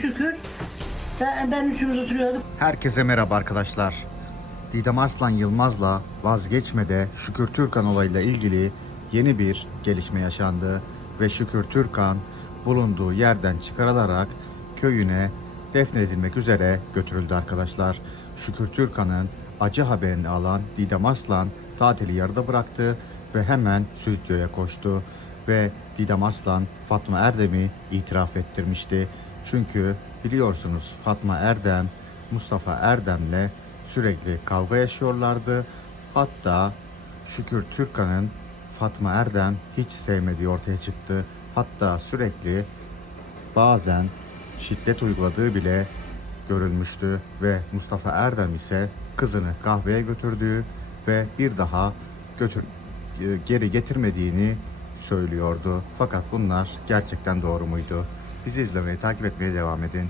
Şükür. Ben, ben üçümüz. Herkese merhaba arkadaşlar. Didem Arslan Yılmaz'la vazgeçmede Şükür Türkan olayıyla ilgili yeni bir gelişme yaşandı ve Şükür Türkan bulunduğu yerden çıkarılarak köyüne defnedilmek üzere götürüldü arkadaşlar. Şükür Türkan'ın acı haberini alan Didem Arslan tatili yarıda bıraktı ve hemen stüdyoya koştu ve Didem Arslan Fatma Erdem'i itiraf ettirmişti. Çünkü biliyorsunuz Fatma Erdem Mustafa Erdem'le sürekli kavga yaşıyorlardı. Hatta Şükür Türkan'ın Fatma Erdem hiç sevmediği ortaya çıktı. Hatta sürekli bazen şiddet uyguladığı bile görülmüştü ve Mustafa Erdem ise kızını kahveye götürdüğü ve bir daha götür e, geri getirmediğini söylüyordu. Fakat bunlar gerçekten doğru muydu? Bizi izlemeyi, takip etmeye devam edin.